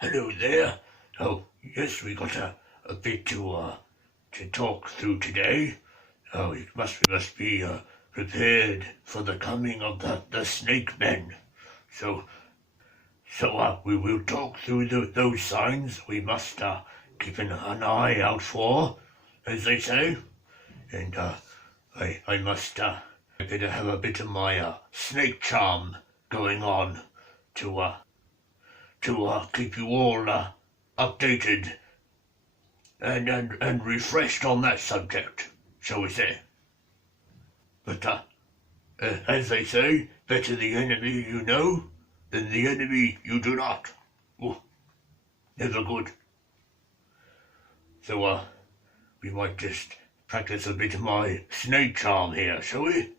Hello there. Oh, yes, we got a bit to talk through today. Oh, we must be prepared for the coming of the snake men. So we will talk through those signs we must keep an eye out for, as they say. And I must better have a bit of my snake charm going on to keep you all updated and refreshed on that subject, shall we say. But as they say, better the enemy you know than the enemy you do not. Ooh, never good. So we might just practice a bit of my snake charm here, shall we?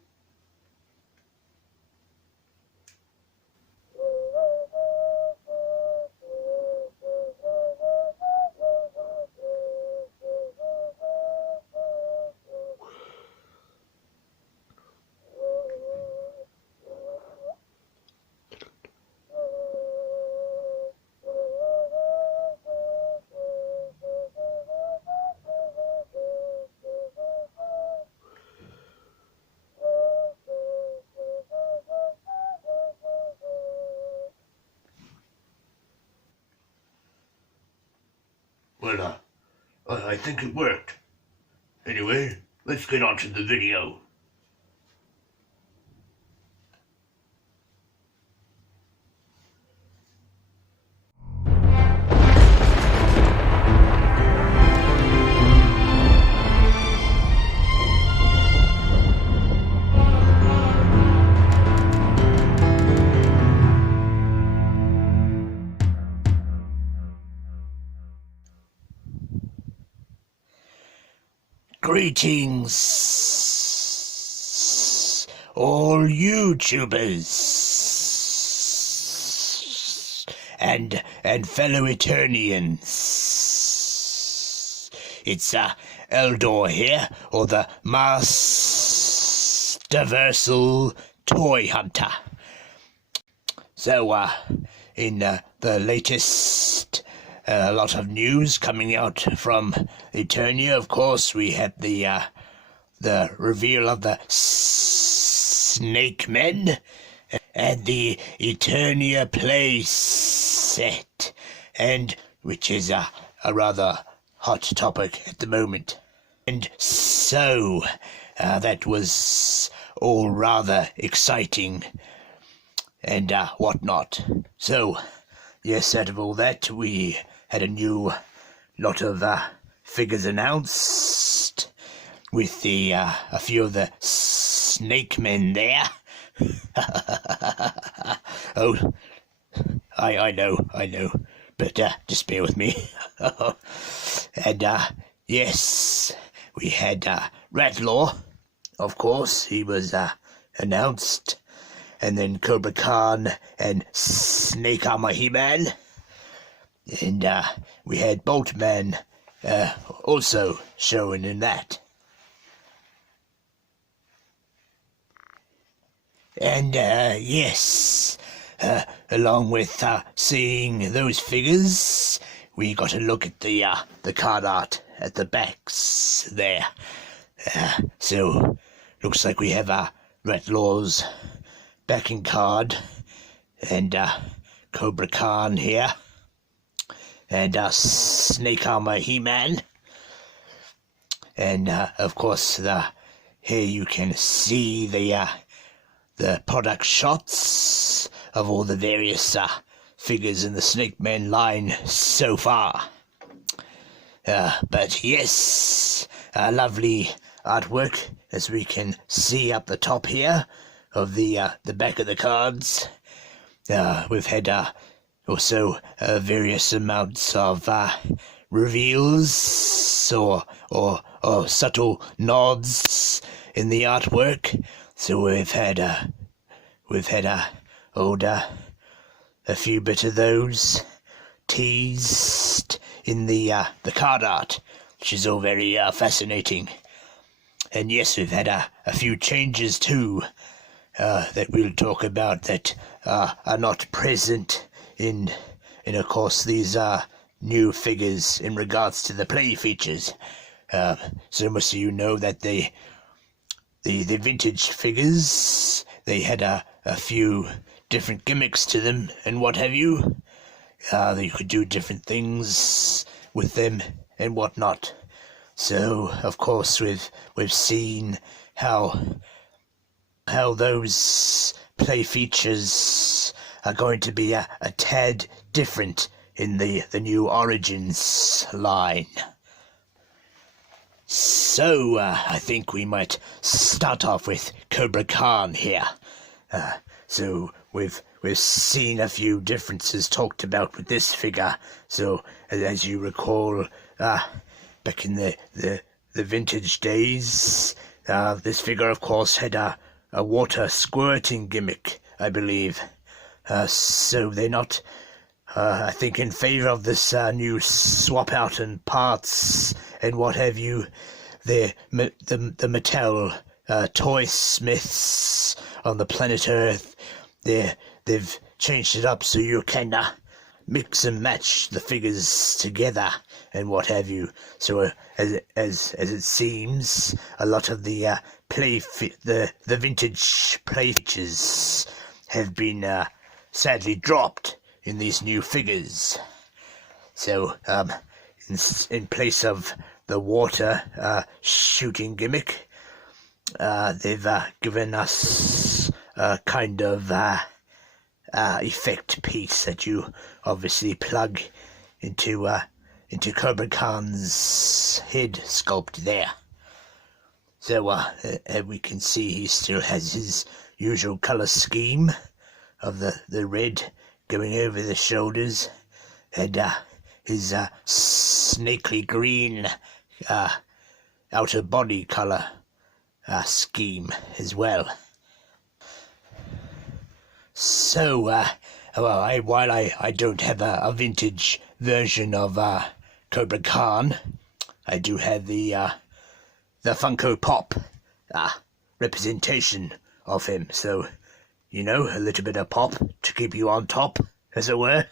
Well, I think it worked. Anyway, let's get on to the video. Greetings, all YouTubers and fellow Eternians. It's Eldor here, or the Masterversal-Toyhunter. So, in the latest lot of news coming out from Eternia, of course, we had the reveal of the Snake Men and the Eternia play set, and which is a rather hot topic at the moment. And so that was all rather exciting and whatnot. So yes, out of all that, we had a new lot of figures announced with the a few of the snake men there. Oh, I know, but just bear with me. And yes, we had Ratlaw, of course, he was announced, and then Cobra Khan and Snake Armor He-Man, and we had Boltman also shown in that. And yes, along with seeing those figures, we got a look at the card art at the backs there. So looks like we have Ratlaw's backing card and Cobra Khan here, and Snake Armor He-Man, and of course here you can see the product shots of all the various figures in the Snake Men line so far. But yes, lovely artwork, as we can see up the top here of the back of the cards. We've had also various amounts of reveals or subtle nods in the artwork. So we've had a few bit of those teased in the card art, which is all very fascinating. And yes, we've had a few changes too that we'll talk about that are not present in of course these new figures in regards to the play features. So most of you know that the vintage figures, they had a few different gimmicks to them and what have you. You could do different things with them and whatnot. So of course we've seen how those play features are going to be a tad different in the new Origins line. So I think we might start off with Cobra Khan here. So we've seen a few differences talked about with this figure. So as you recall, back in the vintage days, this figure of course had a water squirting gimmick, I believe. So they're not, I think, in favor of this new swap out and parts and what have you. The Mattel toy smiths on the planet Earth, they've changed it up so you can mix and match the figures together and what have you. So as it seems, a lot of the the vintage play features have been sadly dropped in these new figures. So in place of the water shooting gimmick, they've given us a kind of effect piece that you obviously plug into Cobra Khan's head sculpt there. So as we can see, he still has his usual color scheme of the red going over the shoulders, and his snakely green outer body color scheme as well. So while I don't have a vintage version of Cobra Khan, I do have the Funko Pop representation of him. So, you know, a little bit of pop to keep you on top, as it were.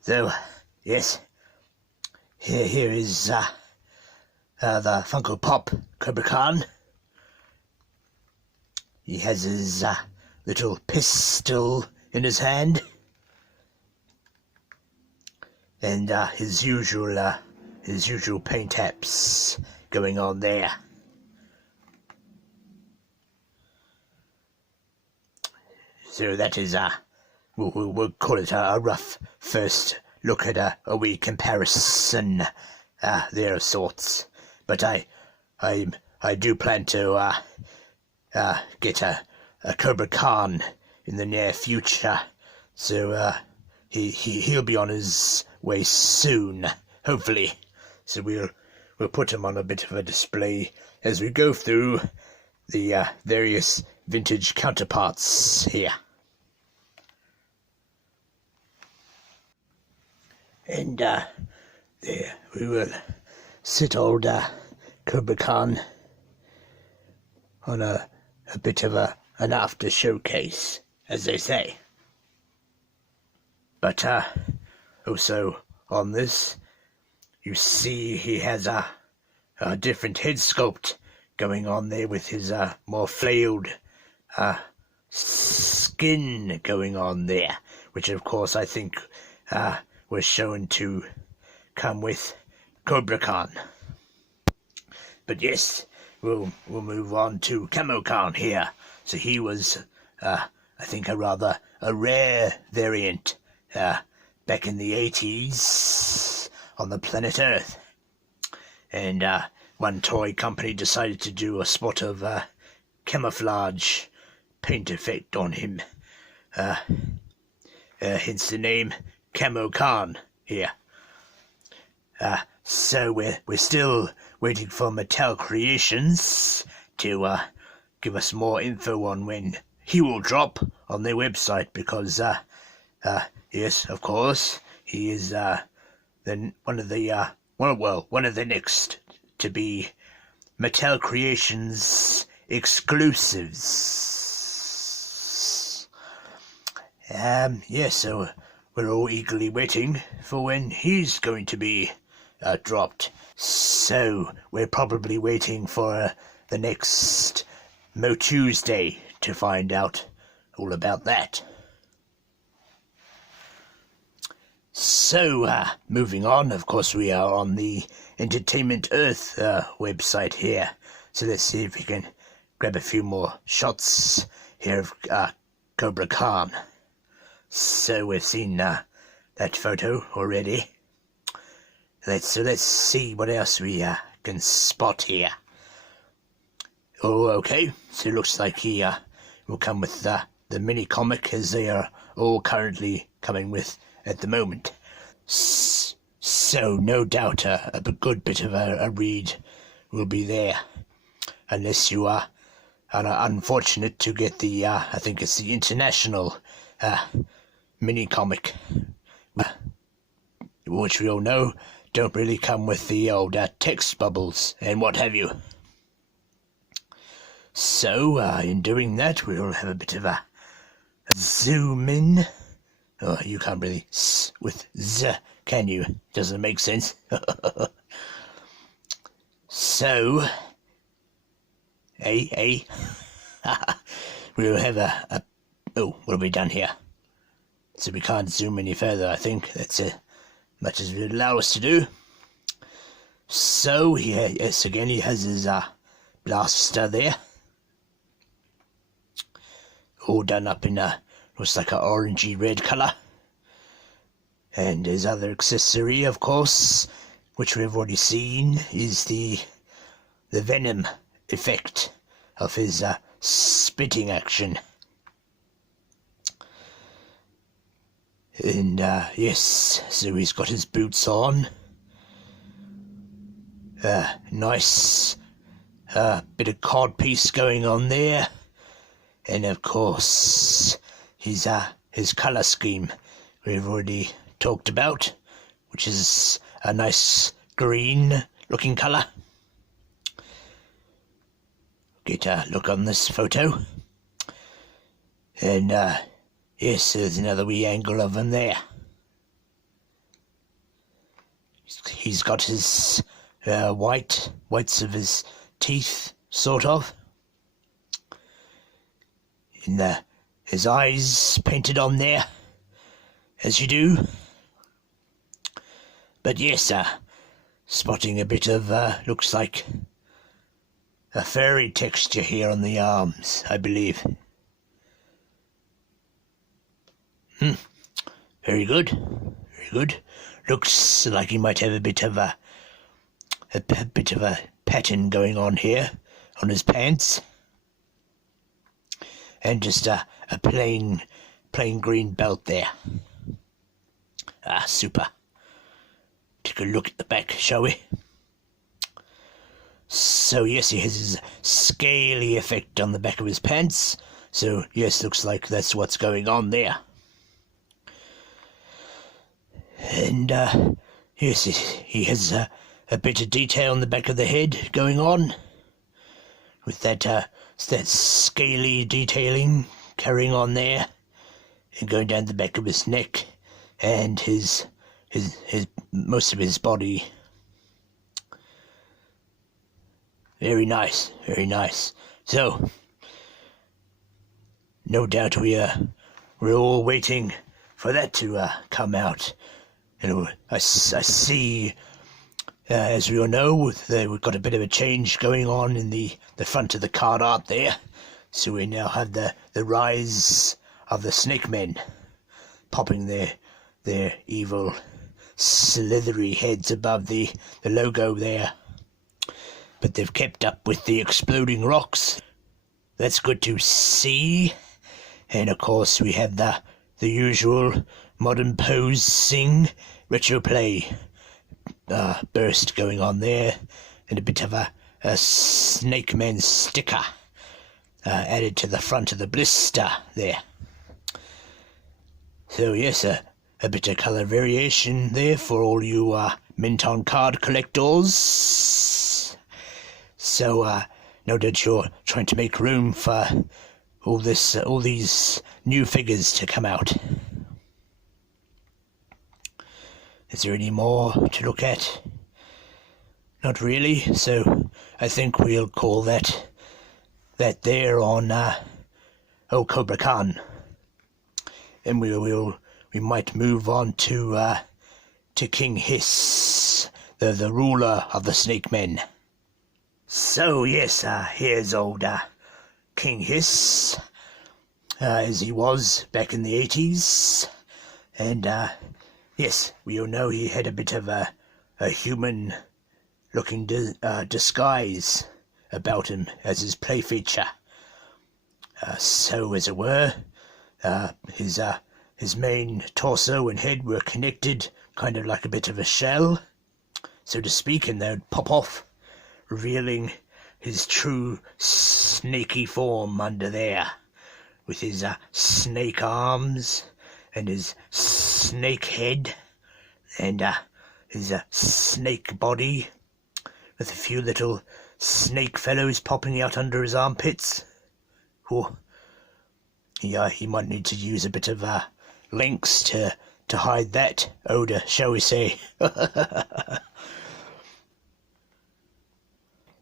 So, yes, here is the Funko Pop Cobra Khan. He has his little pistol in his hand, and his usual paint apps going on there. So that is we'll call it a rough first look at a wee comparison there of sorts. But I do plan to get a Cobra Khan in the near future. So he'll be on his way soon, hopefully. So we'll put him on a bit of a display as we go through the various vintage counterparts here. And there we will sit old Cobra Khan on a bit of an after showcase, as they say. But also on this, you see he has a different head sculpt going on there with his more flailed skin going on there, which of course I think was shown to come with Cobra Khan. But yes, we'll move on to Camo Khan here. So he was, I think, a rare variant back in the 80s on the planet Earth. And one toy company decided to do a spot of camouflage paint effect on him. Hence the name Camo Khan here. So we're still waiting for Mattel Creations to give us more info on when he will drop on their website, because yes, of course, he is one of the next to be Mattel Creations exclusives. Yes, so we're all eagerly waiting for when he's going to be dropped. So we're probably waiting for the next Mo Tuesday to find out all about that. So, moving on, of course we are on the Entertainment Earth website here. So let's see if we can grab a few more shots here of Cobra Khan. So we've seen that photo already. Let's see what else we can spot here. Oh, okay. So it looks like he will come with the mini comic, as they are all currently coming with at the moment. So no doubt a good bit of a read will be there, unless you are unfortunate to get the I think it's the international mini comic, which we all know don't really come with the old text bubbles and what have you. So in doing that, we'll have a bit of a zoom in. Oh, you can't really with z, can you? Doesn't make sense. So, we'll have oh, what have we done here? So we can't zoom any further, I think. That's much as it allow us to do. So, yes, again, he has his blaster there. All done up in looks like an orangey red colour. And his other accessory, of course, which we've already seen, is the venom effect of his spitting action. And yes, so he's got his boots on. Nice bit of codpiece going on there. And of course, his colour scheme we've already talked about, which is a nice green looking colour. Get a look on this photo. And yes, there's another wee angle of him there. He's got his whites of his teeth, sort of. And his eyes painted on there, as you do. But yes, spotting a bit of, looks like a furry texture here on the arms, I believe. Very good, very good. Looks like he might have a bit of a pattern going on here on his pants. And just a plain green belt there. Super. Take a look at the back, shall we? So yes, he has his scaly effect on the back of his pants. So yes, looks like that's what's going on there. And yes, he has a bit of detail on the back of the head going on, with that scaly detailing carrying on there, and going down the back of his neck and his most of his body. Very nice, very nice. So, no doubt we're all waiting for that to come out. And I see, as we all know, we've got a bit of a change going on in the front of the card art there. So we now have the rise of the Snake Men, popping their evil slithery heads above the logo there. But they've kept up with the exploding rocks. That's good to see. And of course we have the usual modern posing retroplay burst going on there, and a bit of a Snake Man sticker added to the front of the blister there. So yes, a bit of colour variation there for all you mint-on card collectors. So no doubt you're trying to make room for all these new figures to come out. Is there any more to look at? Not really, so I think we'll call that there on Cobra Khan, and we might move on to King Hiss, the ruler of the Snake Men. So yes, here's old King Hiss, as he was back in the 80s, and yes, we all know he had a bit of a human-looking disguise about him as his play feature. So, as it were, his main torso and head were connected, kind of like a bit of a shell, so to speak, and they would pop off, revealing his true snaky form under there, with his snake arms and his snake head and his snake body, with a few little snake fellows popping out under his armpits. Oh, he might need to use a bit of lynx to hide that odor, shall we say.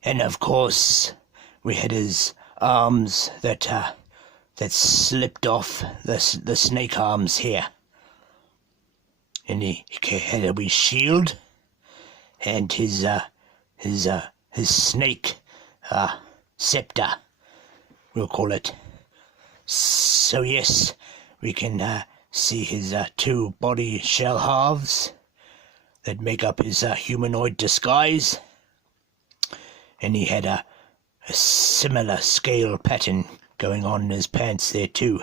And of course, we had his arms that slipped off, the snake arms here. And he had a wee shield, and his snake scepter, we'll call it. So yes, we can see his two body shell halves that make up his humanoid disguise. And he had a similar scale pattern going on in his pants there too.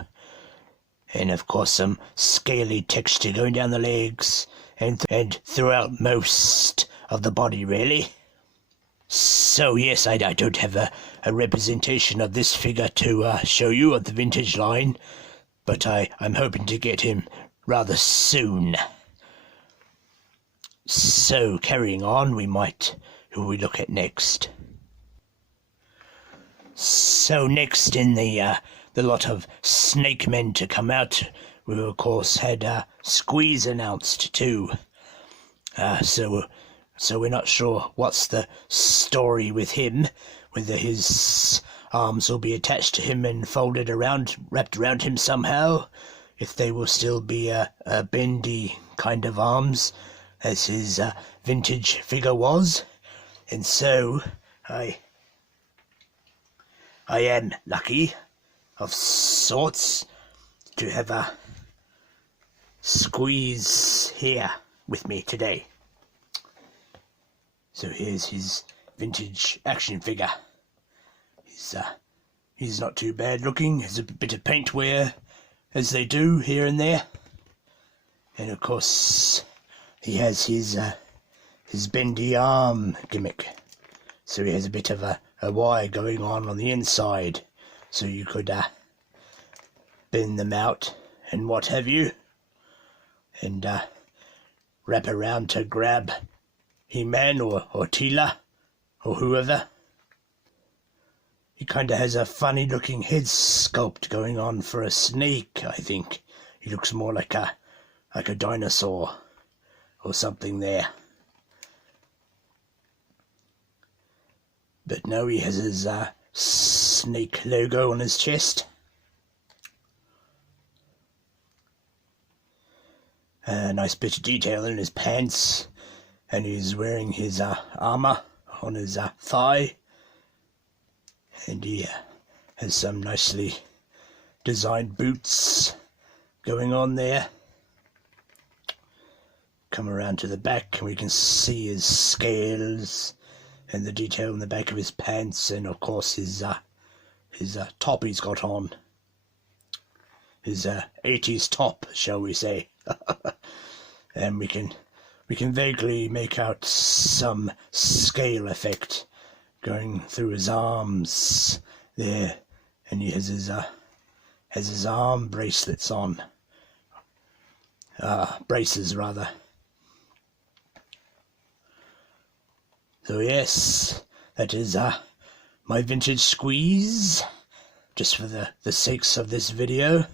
And of course some scaly texture going down the legs and throughout most of the body, really. So yes, I don't have a representation of this figure to show you of the vintage line, but I'm hoping to get him rather soon. So carrying on, who we look at next? So next in the lot of snake men to come out, we of course had Squeeze announced too. So we're not sure what's the story with him, whether his arms will be attached to him and wrapped around him somehow, if they will still be a bendy kind of arms, as his vintage figure was. And so I am lucky, of sorts, to have a Squeeze here with me today. So here's his vintage action figure. He's not too bad looking. Has a bit of paint wear, as they do here and there. And of course, he has his bendy arm gimmick. So he has a bit of a wire going on the inside, so you could bend them out and what have you, and wrap around to grab He-Man or Tila or whoever. He kind of has a funny looking head sculpt going on for a snake, I think. He looks more like a dinosaur or something there. But no, he has his snake logo on his chest. A nice bit of detail in his pants. And he's wearing his armor on his thigh. And he has some nicely designed boots going on there. Come around to the back and we can see his scales and the detail in the back of his pants, and of course his top he's got on. His 80s top, shall we say. And we can vaguely make out some scale effect going through his arms there, and he has his arm bracelets on. Braces rather. So yes, that is my vintage Squeeze, just for the sakes of this video.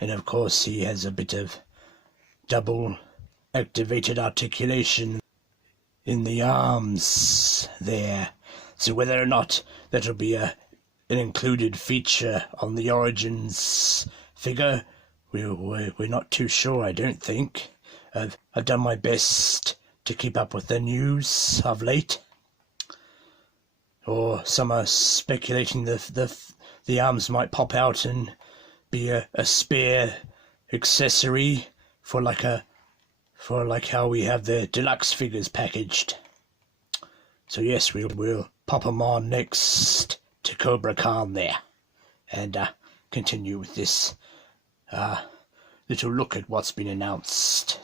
And of course he has a bit of double activated articulation in the arms there. So whether or not that'll be an included feature on the Origins figure, we're not too sure, I don't think. I've done my best to keep up with the news of late. Or some are speculating the arms might pop out and be a spare accessory for like how we have the deluxe figures packaged. So yes, we'll pop them on next to Cobra Khan there, and continue with this little look at what's been announced.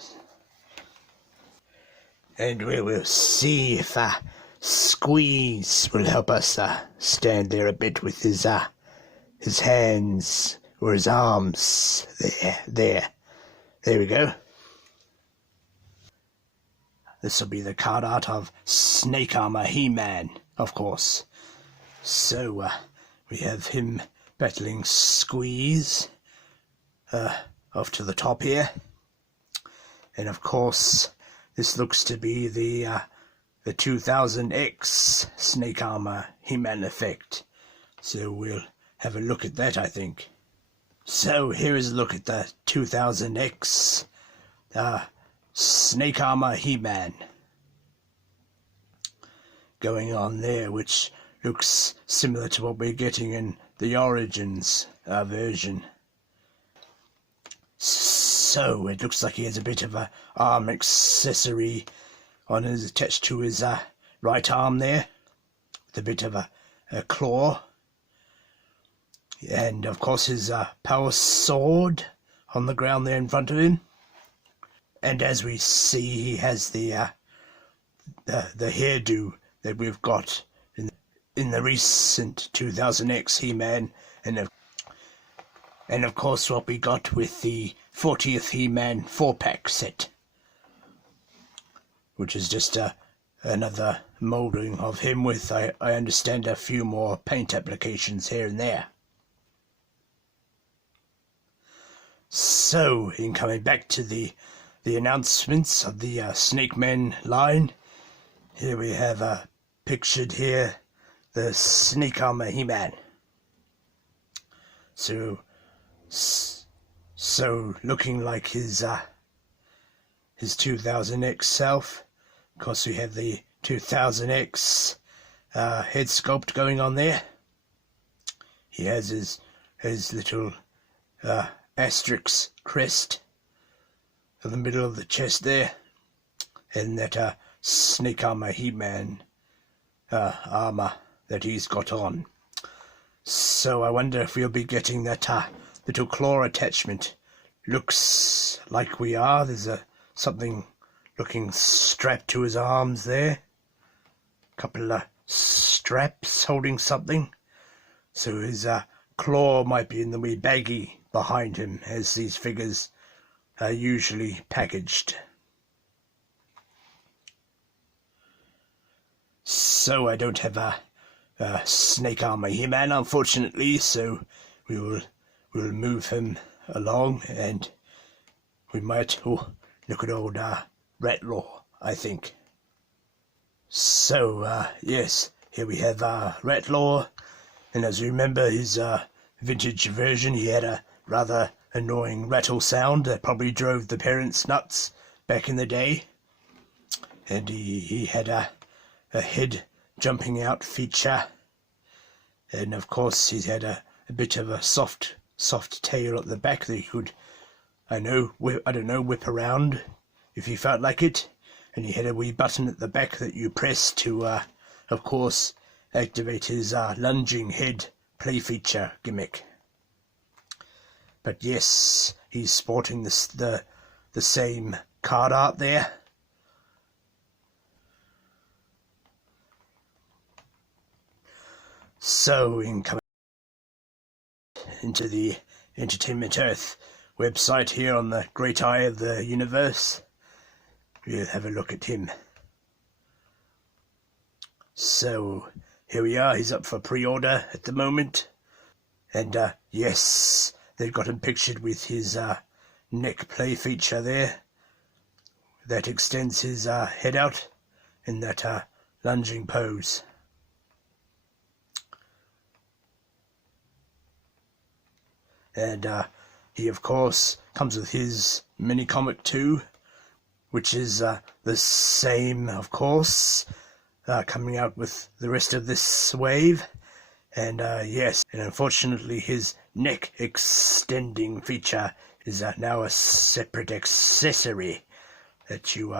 And we will see if Squeeze will help us stand there a bit with his hands or his arms. There we go. This will be the card art of Snake Armor He-Man, of course. So we have him battling Squeeze off to the top here, and of course this looks to be the 2000X Snake Armor He-Man effect. So we'll have a look at that, I think. So here is a look at the 2000X Snake Armor He-Man going on there, which looks similar to what we're getting in the Origins version. So it looks like he has a bit of a arm accessory attached to his right arm there, with a bit of a claw, and of course his power sword on the ground there in front of him. And as we see, he has the hairdo that we've got in the recent 2000X He-Man, and of course what we got with the 40th He-Man 4-pack set, which is just another moulding of him with, I understand, a few more paint applications here and there. So, in coming back to the announcements of the Snake Men line, here we have pictured here the Snake Armor He-Man. So looking like his 2000X self. Of course we have the 2000X head sculpt going on there. He has his little asterisk crest in the middle of the chest there, and that Snake Armor He-Man armor that he's got on. So I wonder if we'll be getting that little claw attachment. Looks like we are. There's something looking strapped to his arms there. A couple of straps holding something. So his claw might be in the wee baggie behind him, as these figures are usually packaged. So I don't have a Snake Armor He-Man, unfortunately, so we'll move him along, and we might look at old Ratlaw, I think. So yes, here we have Ratlaw, and as you remember, his vintage version, he had a rather annoying rattle sound that probably drove the parents nuts back in the day, and he had a head jumping out feature, and of course he had a bit of a soft tail at the back that he could, I don't know, whip around if he felt like it, and he had a wee button at the back that you press to of course activate his lunging head play feature gimmick. But yes, he's sporting the same card art there. So, in coming into the Entertainment Earth website here on the Great Eye of the Universe, we'll have a look at him. So, here we are, he's up for pre-order at the moment. And yes, they've got him pictured with his neck play feature there that extends his head out in that lunging pose. And he of course comes with his mini comic too, which is the same of course, coming out with the rest of this wave. And yes, and unfortunately his neck extending feature is now a separate accessory that you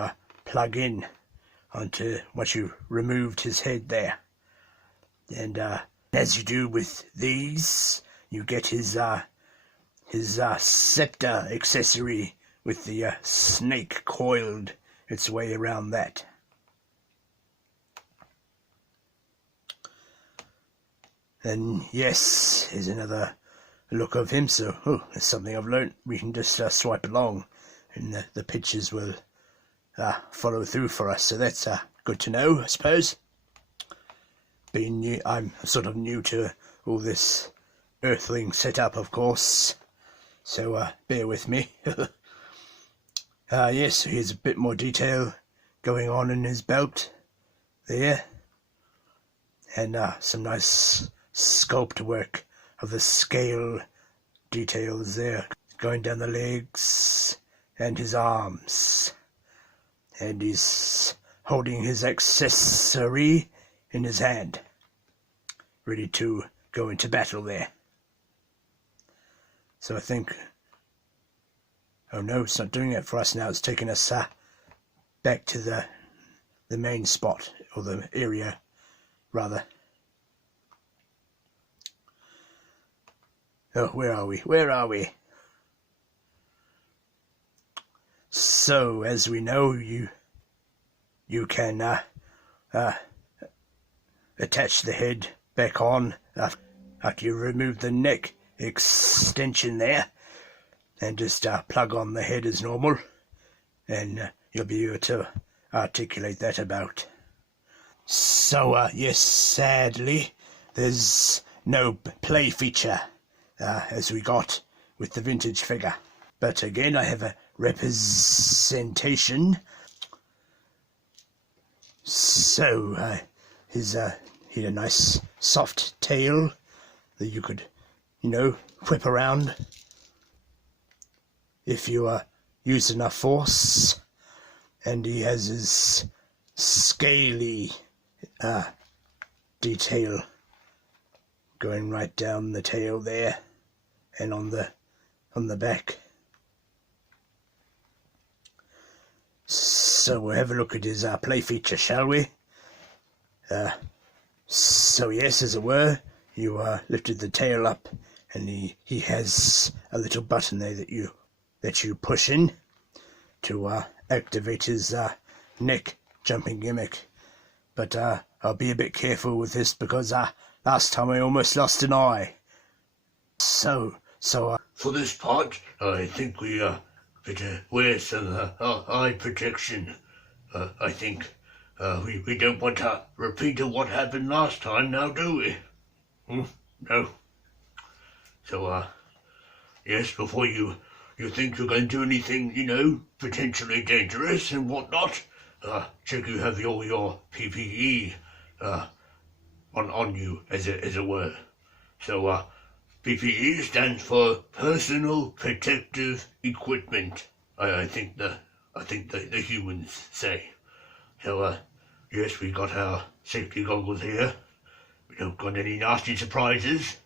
plug in onto once you removed his head there. And as you do with these, you get his scepter accessory with the snake coiled its way around that. And yes, here's another look of him. So, there's something I've learnt. We can just swipe along and the pictures will follow through for us. So that's good to know, I suppose. Being new, I'm sort of new to all this earthling setup, of course. So bear with me. Yes, so here's a bit more detail going on in his belt there. And some nice sculpt work of the scale details there, going down the legs and his arms. And he's holding his accessory in his hand, ready to go into battle there. So I think, oh no, it's not doing it for us now. It's taking us back to the main spot, or the area rather. Oh, where are we? Where are we? So, as we know, you can attach the head back on after you remove the neck extension there, and just plug on the head as normal, and you'll be able to articulate that about. So, yes, sadly, there's no play feature as we got with the vintage figure. But again, I have a representation. So, he had a nice soft tail that you could, whip around if you use enough force. And he has his scaly detail going right down the tail there and on the back. So we'll have a look at his play feature, shall we? So yes, as it were, you lifted the tail up, and he has a little button there that you push in to activate his neck jumping gimmick. But I'll be a bit careful with this because last time I almost lost an eye. So for this part, I think we better wear some eye protection. I think we don't want to repeat of what happened last time, now do we? No. So yes, before you think you're going to do anything, potentially dangerous and whatnot, check you have all your PPE on you, as it were. So PPE stands for Personal Protective Equipment. I think the humans say. So yes, we got our safety goggles here. We don't got any nasty surprises.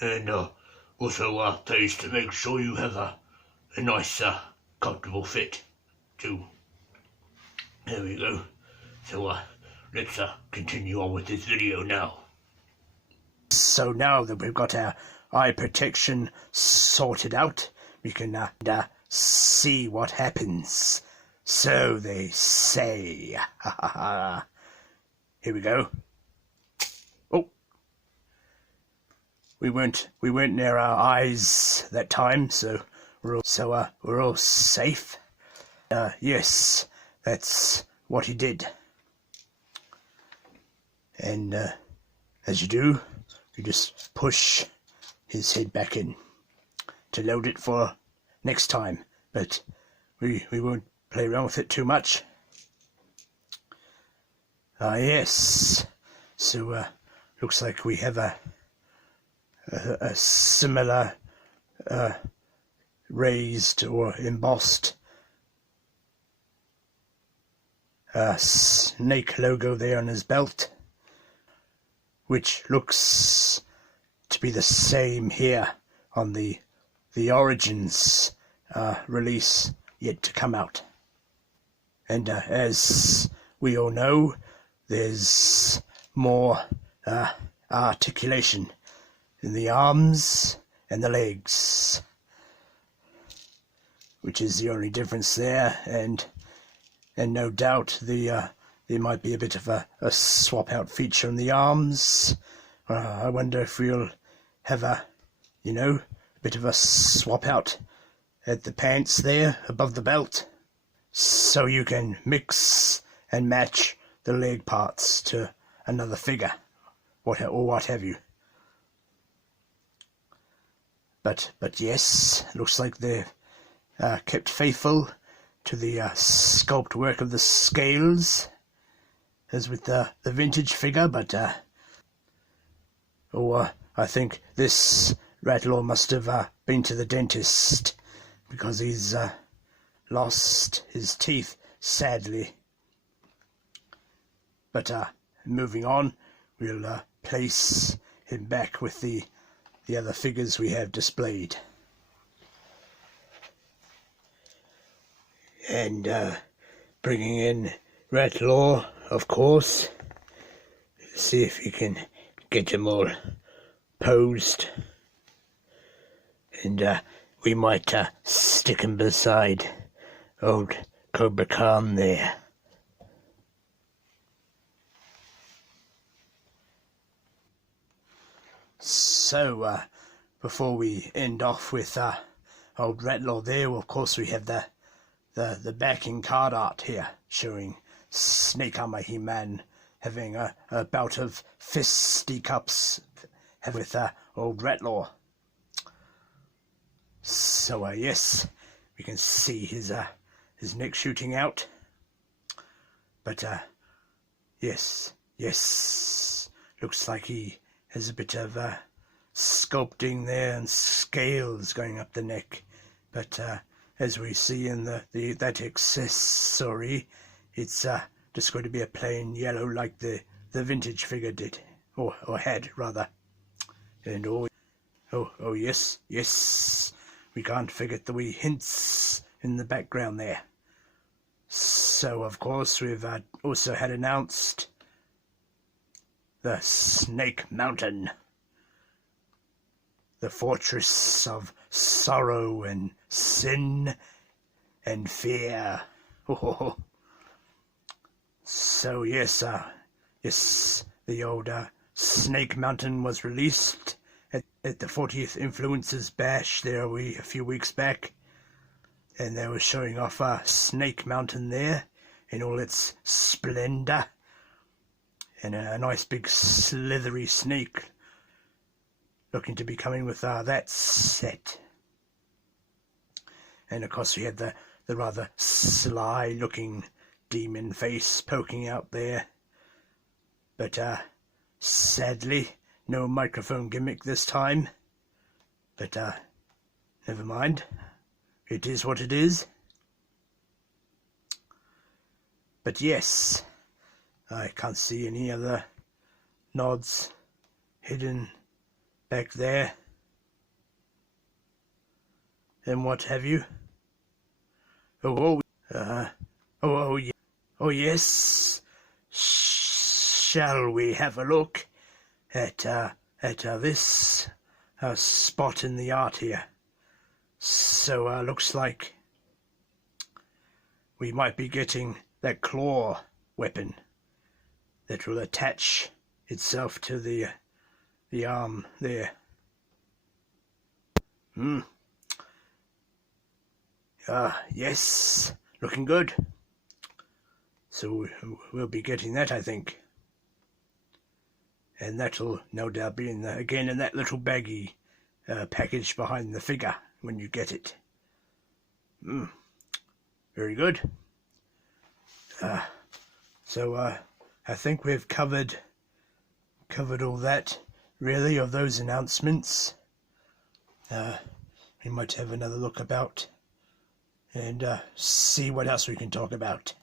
And also pays to make sure you have a nice comfortable fit too. There we go. So let's continue on with this video now. So now that we've got our eye protection sorted out, we can see what happens. So they say. Here we go. Oh, we weren't near our eyes that time, so we're all safe. Yes, that's what he did. And as you do, you just push his head back in to load it for next time. But we won't play around with it too much. Ah, yes. So looks like we have a similar raised or embossed snake logo there on his belt, which looks to be the same here on the Origins release yet to come out. And as we all know, there's more articulation in the arms and the legs, which is the only difference there. And no doubt there might be a bit of a swap out feature in the arms. I wonder if we'll have a bit of a swap out at the pants there above the belt, so you can mix and match the leg parts to another figure, or what have you. But yes, looks like they've kept faithful to the sculpt work of the scales, as with the vintage figure. But I think this Rattlor must have been to the dentist, because he's lost his teeth, sadly. But moving on, we'll place him back with the other figures we have displayed. And bringing in Rattlor, of course. See if you can get them all posed. And we might stick him beside old Cobra Khan there. So, before we end off with old Rattlor there, well, of course we have the backing card art here, showing Snake Armor He-Man having a bout of fisticuffs with old Rattlor. So yes, we can see his neck shooting out. But yes, looks like he has a bit of sculpting there and scales going up the neck. But as we see in that accessory, it's just going to be a plain yellow like the vintage figure did, or had rather. And oh yes, we can't forget the wee hints in the background there. So of course we've also had announced the Ssssnake Mountain, the fortress of sorrow and sin and fear. So yes, the old Snake Mountain was released at the 40th Influencers Bash there a few weeks back, and they were showing off Snake Mountain there in all its splendor, and a nice big slithery snake looking to be coming with that set. And of course we had the rather sly looking demon face poking out there, but sadly no microphone gimmick this time. But never mind, it is what it is. But yes, I can't see any other nods hidden back there and what have you. Oh yes. Shall we have a look at this spot in the art here? So looks like we might be getting that claw weapon that will attach itself to the arm there. Yes, looking good. So we'll be getting that, I think. and that'll no doubt be again in that little baggy package behind the figure when you get it. Very good. So I think we've covered all that really of those announcements. We might have another look about and see what else we can talk about.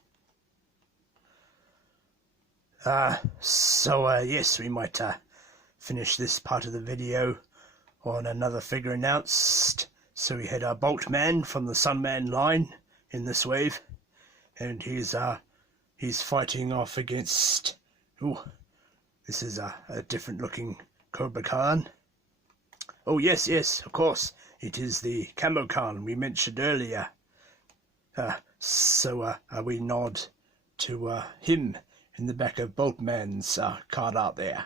Yes, we might finish this part of the video on another figure announced. So we had our Boltman from the Sunman line in this wave, and he's fighting off against, this is a different looking Cobra Khan. Oh yes, of course, it is the Camo Khan we mentioned earlier. We nod to him in the back of Boltman's card art there.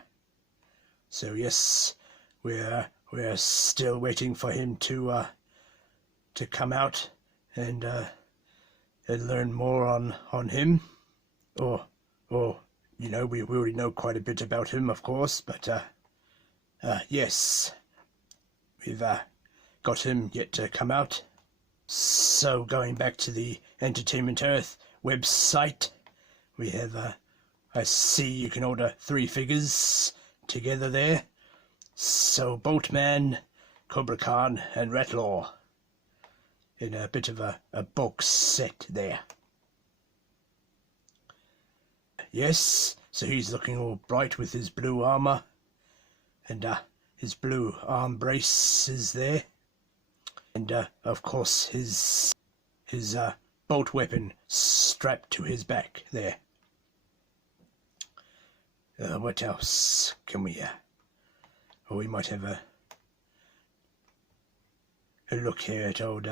So yes, we're still waiting for him to come out and learn more on him. Or you know, we already know quite a bit about him, of course, but yes, we've got him yet to come out. So going back to the Entertainment Earth website, we have I see you can order 3 figures together there. So Boltman, Cobra Khan and Ratlaw in a bit of a box set there. Yes, so he's looking all bright with his blue armor and his blue arm braces there, and of course his bolt weapon strapped to his back there. What else can we we might have a look here at old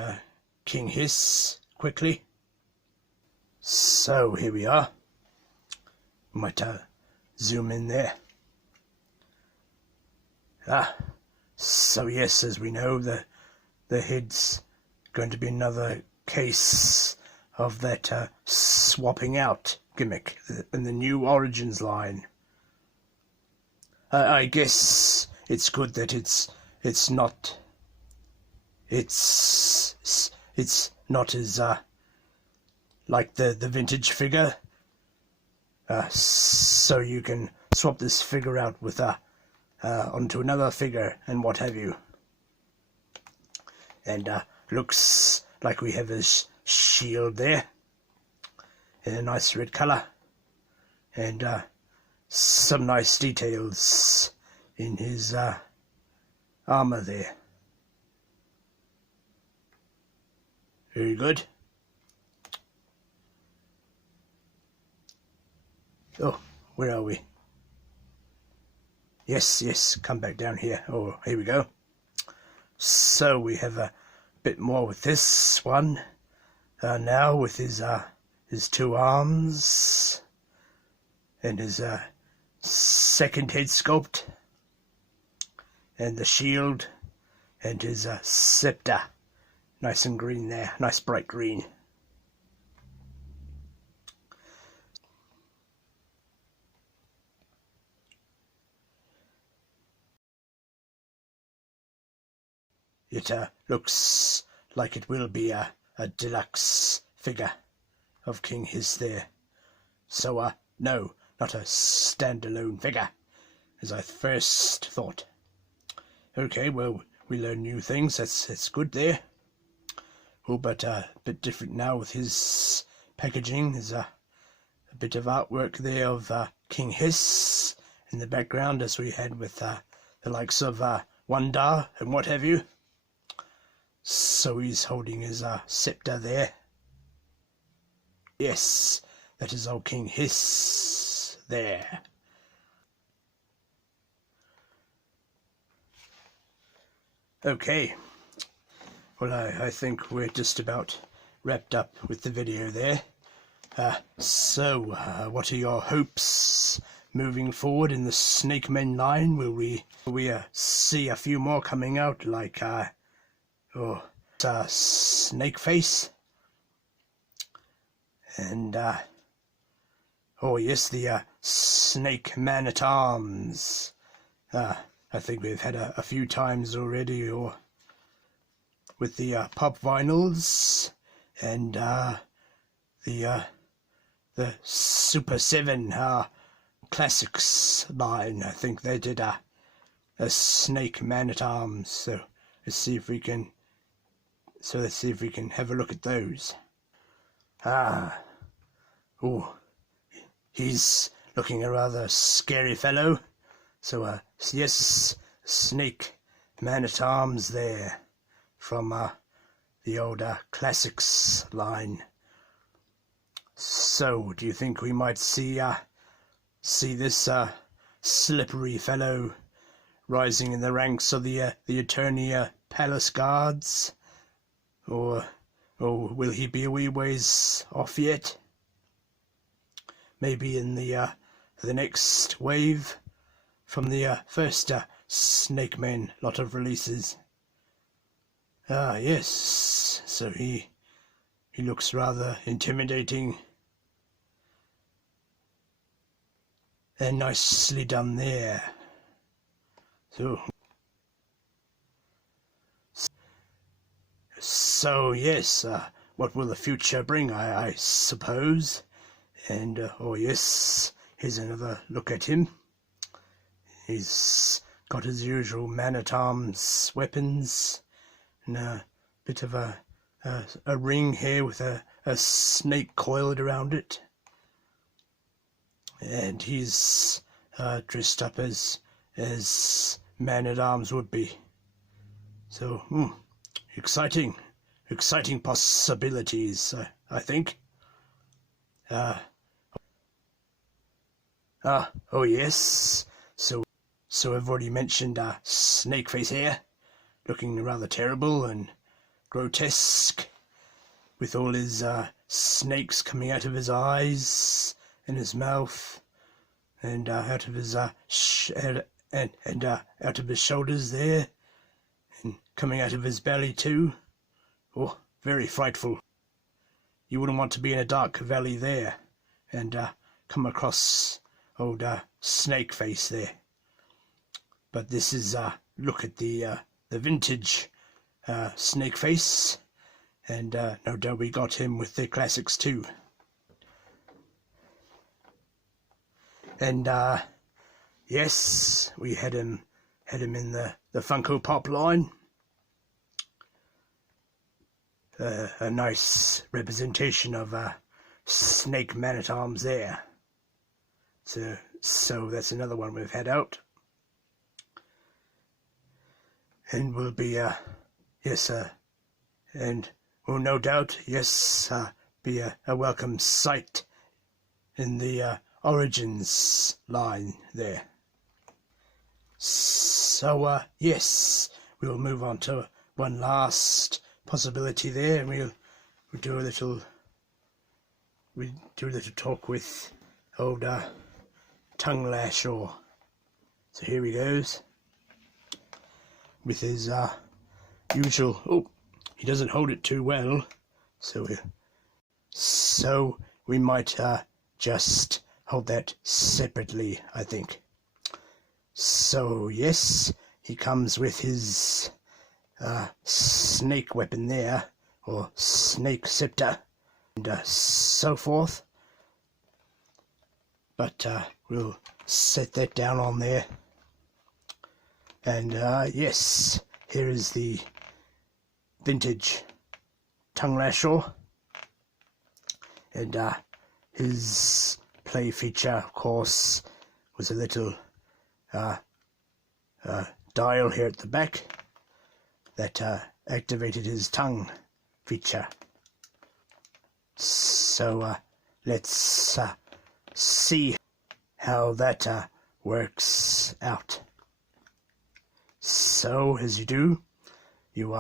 King Hiss quickly. So here we are. Might zoom in there. So yes, as we know, the head's going to be another case of that swapping out gimmick in the new Origins line. I guess it's good that it's not as like the vintage figure. So you can swap this figure out with onto another figure and what have you. And looks like we have his shield there in a nice red colour, and some nice details in his armour there. Very good. Oh, where are we? Yes, come back down here. Oh, here we go. So we have a bit more with this one now, with his 2 arms and his second head sculpt and the shield and his scepter. Nice and green there, nice bright green. It looks like it will be a deluxe figure of King Hiss there. So, no, not a standalone figure, as I first thought. Okay, well, we learn new things, that's good there. Oh, but a bit different now with his packaging. There's a bit of artwork there of King Hiss in the background, as we had with the likes of Wonder and what have you. So he's holding his scepter there. Yes, that is old King Hiss there. Okay, well I think we're just about wrapped up with the video there. What are your hopes moving forward in the Snake Men line? Will we see a few more coming out, like Snake Face, and oh yes, the Snake Man at Arms. I think we've had a few times already, or with the pop vinyls and the Super 7 classics line. I think they did a Snake Man at Arms. So let's see if we can have a look at those. Oh, he's looking a rather scary fellow. So yes, Snake Man at Arms there from the old classics line. So do you think we might see this slippery fellow rising in the ranks of the Eternia Palace Guards, or will he be a wee ways off yet? Maybe in the next wave from the first Snake Man lot of releases. Yes, so he looks rather intimidating. And nicely done there. So yes, what will the future bring, I suppose? And oh yes, here's another look at him. He's got his usual man-at-arms weapons, and a bit of a ring here with a snake coiled around it. And he's dressed up as man-at-arms would be. So, exciting possibilities, I think. Oh yes, so I've already mentioned Snake Face here, looking rather terrible and grotesque, with all his snakes coming out of his eyes and his mouth, and out of his out of his shoulders there, and coming out of his belly too. Oh, very frightful. You wouldn't want to be in a dark valley there and come across old Snake Face there. But this is look at the vintage Snake Face, and no doubt we got him with the classics too. And yes, we had him in the Funko Pop line. A nice representation of Snake Man at Arms there. So that's another one we've had out. And will be yes, and will no doubt, yes, be a welcome sight in the Origins line there. So yes, we'll move on to one last possibility there, and we'll do a little talk with old Tongue Lasher. So here he goes with his usual. Oh, he doesn't hold it too well, so we might just hold that separately, I think. So yes, he comes with his snake weapon there, or snake scepter, and so forth. But we'll set that down on there. And yes, here is the vintage Tongue Lasher, and his play feature, of course, was a little dial here at the back that activated his tongue feature. So let's see how that works out. So as you do, you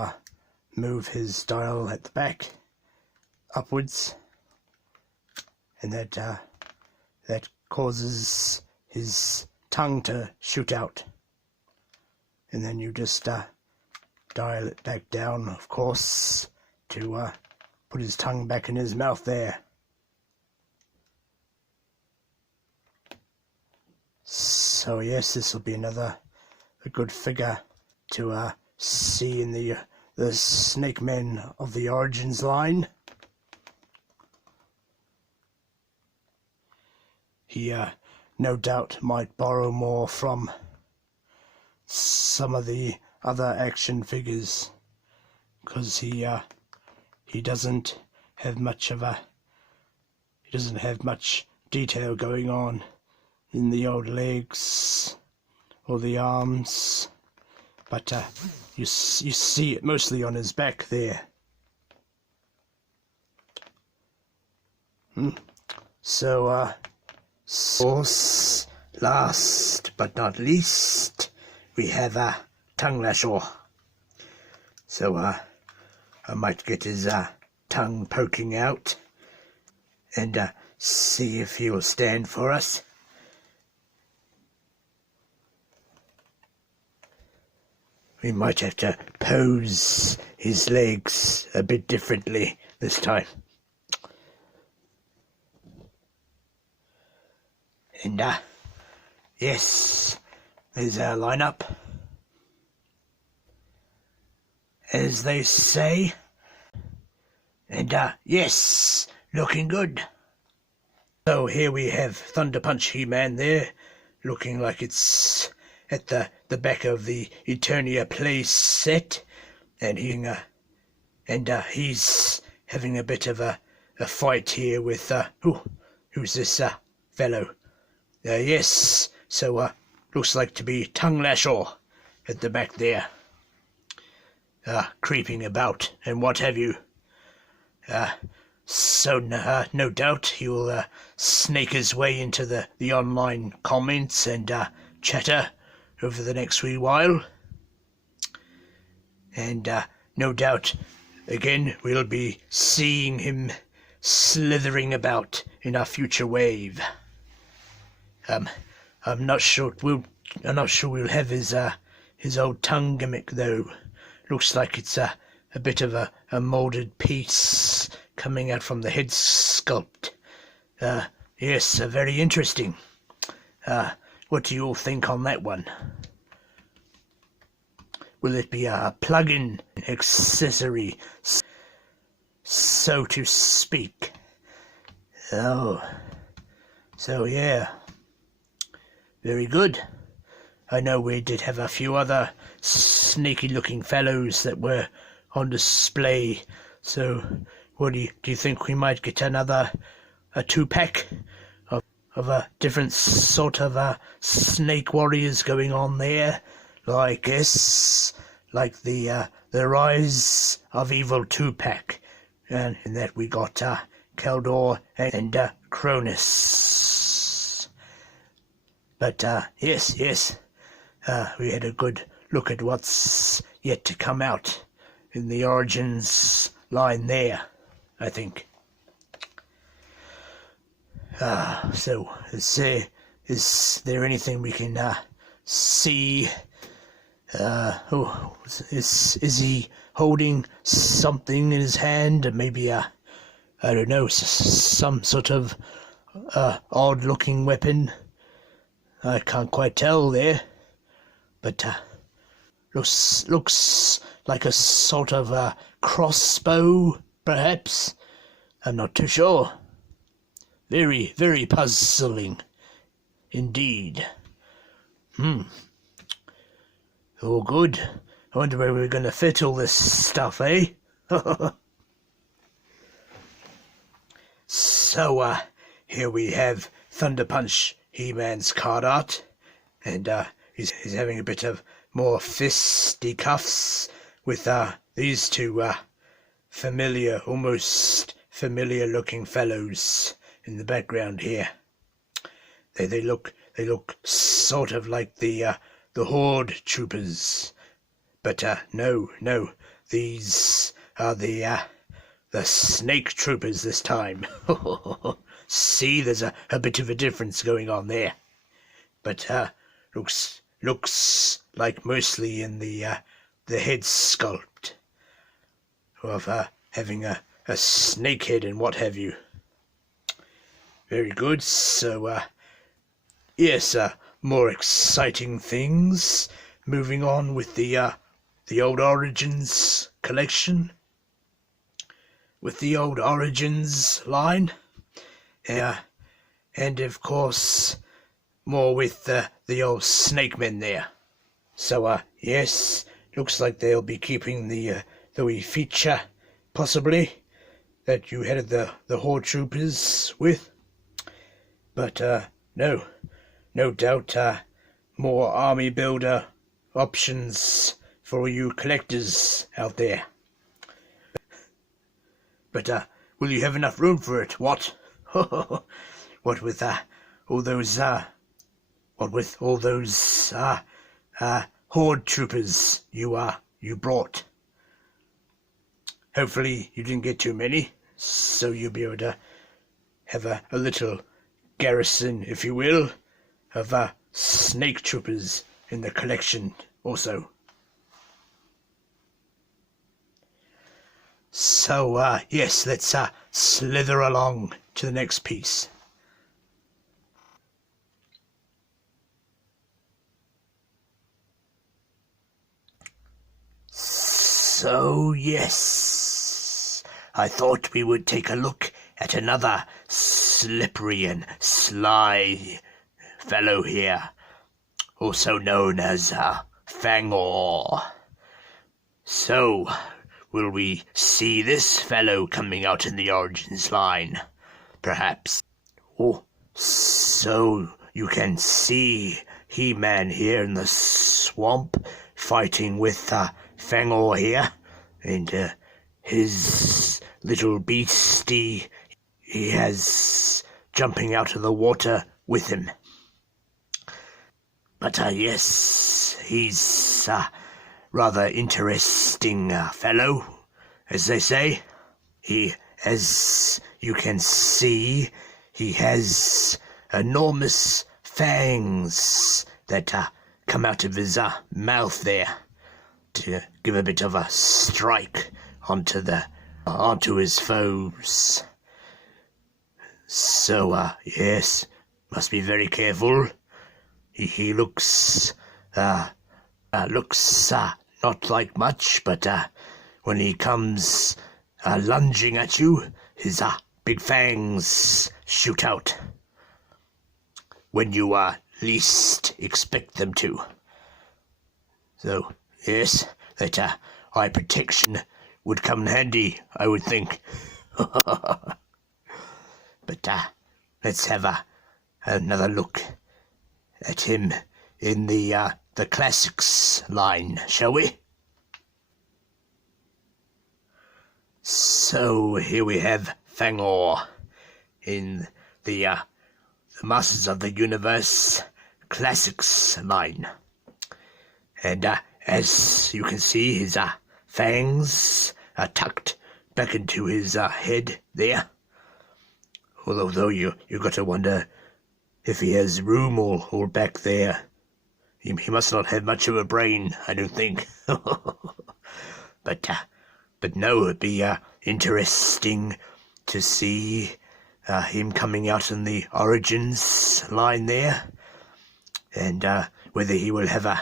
move his dial at the back upwards, and that causes his tongue to shoot out, and then you just dial it back down, of course, to put his tongue back in his mouth there. So yes, this will be a good figure to see in the Snake Men of the Origins line. He no doubt might borrow more from some of the other action figures, because he doesn't have much detail going on in the old legs or the arms, but you see it mostly on his back there. So last but not least, we have Tongue Lasher. So I might get his tongue poking out and see if he will stand for us. We might have to pose his legs a bit differently this time. And yes, there's our lineup, as they say. And yes, looking good. So here we have Thunder Punch He-Man there, looking like it's at the back of the Eternia play set, and he's having a bit of a fight here with who's this fellow? Yes, so looks like to be Tongue Lasher at the back there, creeping about and what have you. So no doubt he will snake his way into the online comments and chatter over the next wee while. And no doubt, again, we'll be seeing him slithering about in our future wave. I'm not sure we'll have his old tongue gimmick though. Looks like it's a bit of a molded piece coming out from the head sculpt. Yes, very interesting. What do you all think on that one? Will it be a plug-in accessory, so to speak? Oh, so yeah, very good. I know we did have a few other snaky-looking fellows that were on display. So, what do you think we might get a 2-pack of a different sort of snake warriors going on there, like the Rise of Evil 2-pack, and in that we got Keldor and Cronus. But yes, we had a good look at what's yet to come out in the Origins line there, I think. So, is there anything we can see? Is he holding something in his hand? Maybe I don't know, some sort of odd-looking weapon. I can't quite tell there, but looks like a sort of crossbow, perhaps. I'm not too sure. Very, very puzzling indeed. Oh, good. I wonder where we're going to fit all this stuff, eh? So, here we have Thunder Punch He-Man's card art, and he's having a bit of more fisticuffs with these two almost familiar looking fellows in the background here. They look sort of like the Horde troopers, but no, these are the Snake troopers this time. See, there's a bit of a difference going on there, but looks like mostly in the head sculpt of having a snake head and what have you. Very good. So yes, more exciting things. Moving on with the old Origins collection. With the old Origins line. And of course, more with the old Snake Men there. So, yes, looks like they'll be keeping the wee feature, possibly, that you headed the Horde Troopers with. But, no doubt, more army builder options for you collectors out there. But, will you have enough room for it? What? What with all those Horde Troopers you brought? Hopefully you didn't get too many, so you'll be able to have a little garrison, if you will, of Snake Troopers in the collection also. So, yes, let's slither along to the next piece. So, yes, I thought we would take a look at another slippery and sly fellow here, also known as Fangor. So, will we see this fellow coming out in the Origins line, perhaps? Oh, so you can see He-Man here in the swamp fighting with Fangor here, and his little beastie he has jumping out of the water with him. But yes, he's rather interesting fellow, as they say. He, as you can see, he has enormous fangs that come out of his mouth there to give a bit of a strike onto his foes. So yes, must be very careful. He looks not like much, but when he comes lunging at you, his big fangs shoot out when you least expect them to. So, yes, that eye protection would come in handy, I would think. But let's have another look at him in the classics line, shall we? So here we have Fangor in the Masters of the Universe classics line, and as you can see, his fangs are tucked back into his head there. Although you got to wonder if he has room all back there. He must not have much of a brain, I don't think. But no, it'd be interesting to see him coming out in the Origins line there, and whether he will have a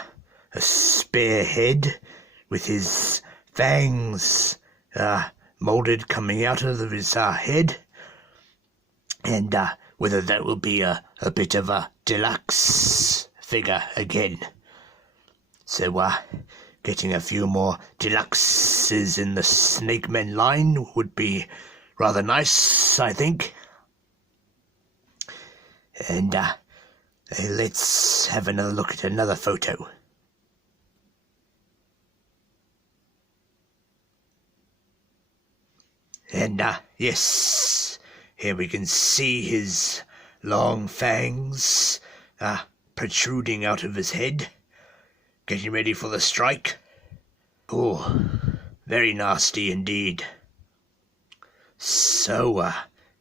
spare head with his fangs molded coming out of his head, and whether that will be a bit of a deluxe figure again. So, getting a few more deluxes in the Snake Men line would be rather nice, I think. And, let's have another look at another photo. And, yes, here we can see his long fangs protruding out of his head, getting ready for the strike. Oh, very nasty indeed. So,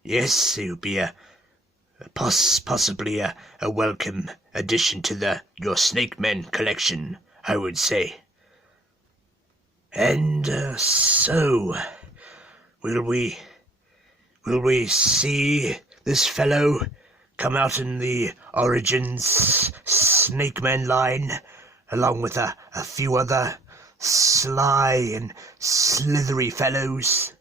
yes, it would be possibly a welcome addition to your Snake Men collection, I would say. And so, will we see this fellow come out in the Origins Snake Man line, along with a few other sly and slithery fellows,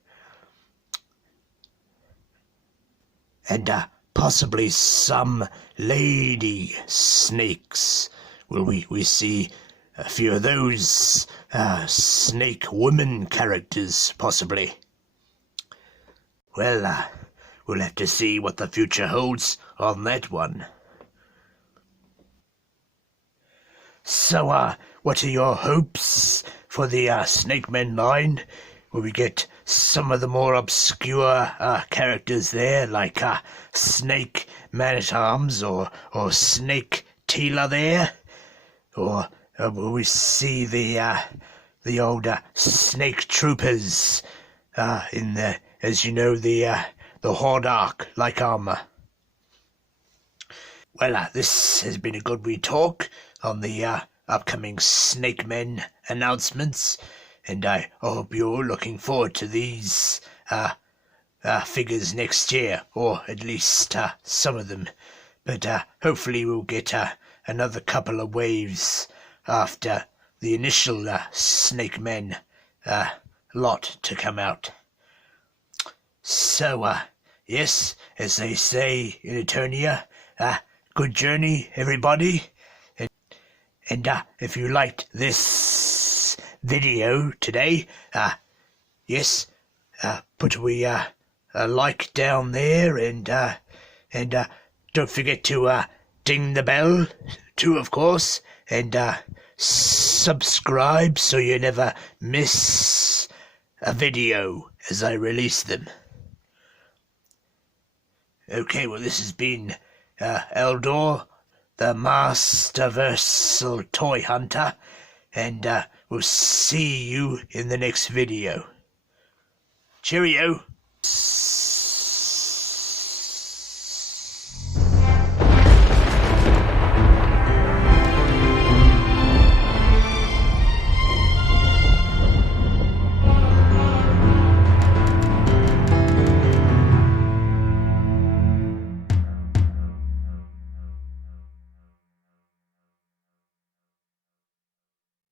and possibly some lady snakes. Will we see a few of those snake woman characters, possibly? Well, we'll have to see what the future holds on that one. So, what are your hopes for the Snake Men line? Will we get some of the more obscure characters there, like Snake Man-at-Arms or Snake Teela there? Or will we see the old Snake Troopers in the, as you know, the Horde Arc-like armor? Well, this has been a good wee talk on the upcoming Snake Men announcements, and I hope you're looking forward to these figures next year, or at least some of them. But hopefully we'll get another couple of waves after the initial Snake Men lot to come out. So, yes, as they say in Eternia, good journey, everybody. And if you liked this video today, yes, put a like down there, and don't forget to ding the bell too, of course, and subscribe so you never miss a video as I release them. Okay, well, this has been Eldor, the Masterversal-Toyhunter, and we'll see you in the next video. Cheerio!